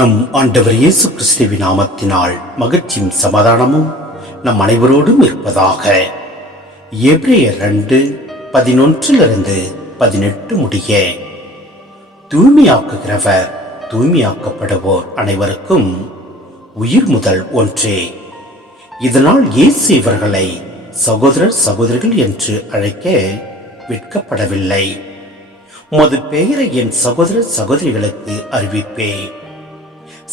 நம் ஆண்டவர் இயேசு கிறிஸ்துவின் நாமத்தினால் மகிழ்ச்சியும் சமாதானமும் நம் அனைவரோடும் இருப்பதாக. எபிரேயர் 2:11-18 முடிய. தூய்மையாக்குகிறவர் தூய்மையாக்கப்படுவோர் அனைவருக்கும் உயிர் முதல் ஒன்றே. இதனால் இயேசு இவர்களை சகோதரர் சகோதரிகள் என்று அழைக்க வெட்கப்படவில்லை. உமது பெயரை என் சகோதரர் சகோதரிகளுக்கு அறிவிப்பே.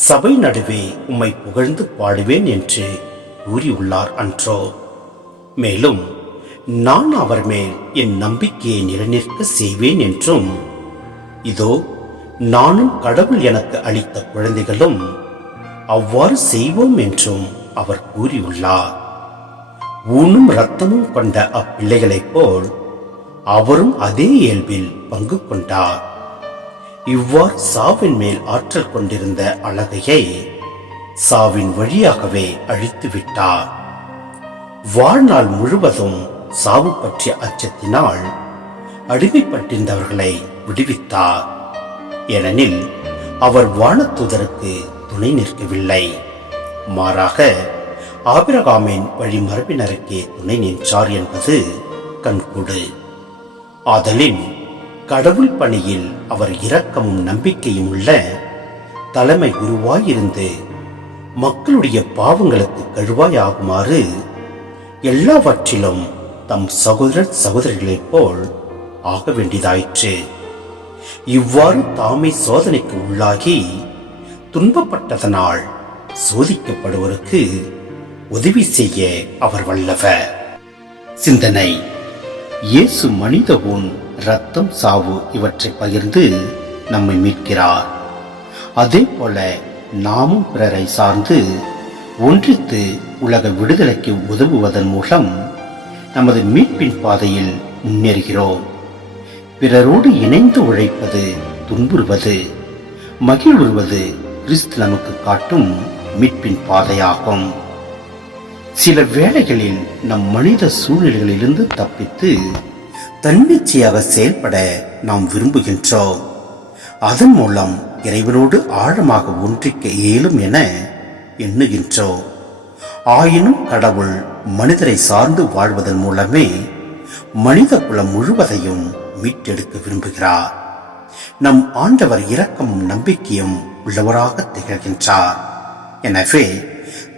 சபை நடுவே உம்மை புகழ்ந்து பாடுவேன் என்று கூறியுள்ளார் அன்றோ. மேலும் நான் அவர் மேல் என் நம்பிக்கையை நிலைநிற்க செய்வேன் என்றும், இதோ நானும் கடவுள் எனக்கு அளித்த குழந்தைகளும் அவ்வாறு செய்வோம் என்றும் அவர் கூறியுள்ளார். ஊனும் இரத்தமும் கொண்ட அப்பிள்ளைகளைப் போல் அவரும் அதே இயல்பில் பங்கு கொண்டார். இவ்வாறு சாவின் மேல் ஆற்றல் கொண்டிருந்த அழகையை சாவின் வழியாகவே அழித்து விட்டார். வாழ்நாள் முழுவதும் சாவு பற்றிய அச்சத்தினால் அடிமைப்பட்டிருந்தவர்களை விடுவித்தார். ஏனெனில் அவர் வானதூதருக்கு துணை நிற்கவில்லை, மாறாக ஆபிரகாமின் வழிமரபினருக்கே துணை நின்றார் என்பது கண்கூடு. ஆதலின் கடவுள் பணியில் அவர் இரக்கமும் நம்பிக்கையும் உள்ள தலைமை குருவாயிருந்து மக்களுடைய பாவங்களுக்கு கழுவாய் ஆகுமாறு எல்லாவற்றிலும் தம் சகோதரர் சகோதரிகளைப் போல் ஆக வேண்டியதாயிற்று. இவ்வாறு தாமே சோதனைக்கு உள்ளாகி துன்பப்பட்டதனால் சோதிக்கப்படுவதற்கு உதவி செய்ய அவர் வல்லவர். சிந்தனை: இயேசு மனித ஊன், இரத்தம், சாவு இவற்றை பகிர்ந்து நம்மை மீட்கிறார். அதே போல நாமும் பிறரை சார்ந்து ஒன்றித்து உலக விடுதலைக்கு உதவுவதன் மூலம் நமது மீட்பின் பாதையில் முன்னேறுகிறோம். பிறரோடு இணைந்து உழைப்பது, துன்புறுவது, மகிழ்வுறுவது கிறிஸ்து நமக்கு காட்டும் மீட்பின் பாதையாகும். சில வேளைகளில் நம் மனித சூழ்நிலைகளிலிருந்து தப்பித்து தன்னிச்சையாக செயல்பட நாம் விரும்புகின்றோம். அதன் மூலம் இறைவனோடு ஆழமாக ஒன்றிக்க இயலும் என எண்ணுகின்றோம். ஆயினும் கடவுள் மனிதரை சார்ந்து வாழ்வதன் மூலமே மனித குலம் முழுவதையும் மீட்டெடுக்க விரும்புகிறார். நம் ஆண்டவர் இரக்கமும் நம்பிக்கையும் உள்ளவராக திகழ்கின்றார். எனவே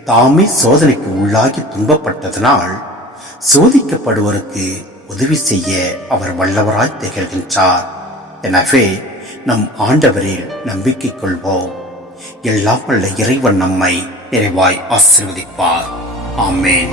தாமே சோதனைக்கு உள்ளாகி துன்பப்பட்டதனால் சோதிக்கப்படுவோருக்கு உதவி செய்ய அவர் வல்லவராய் திகழ்கின்றார். எனவே நம் ஆண்டவரில் நம்பிக்கை கொள்வோம். எல்லாம் வல்ல இறைவன் நம்மை நிறைவாய் ஆசீர்வதிப்பார். ஆமென்.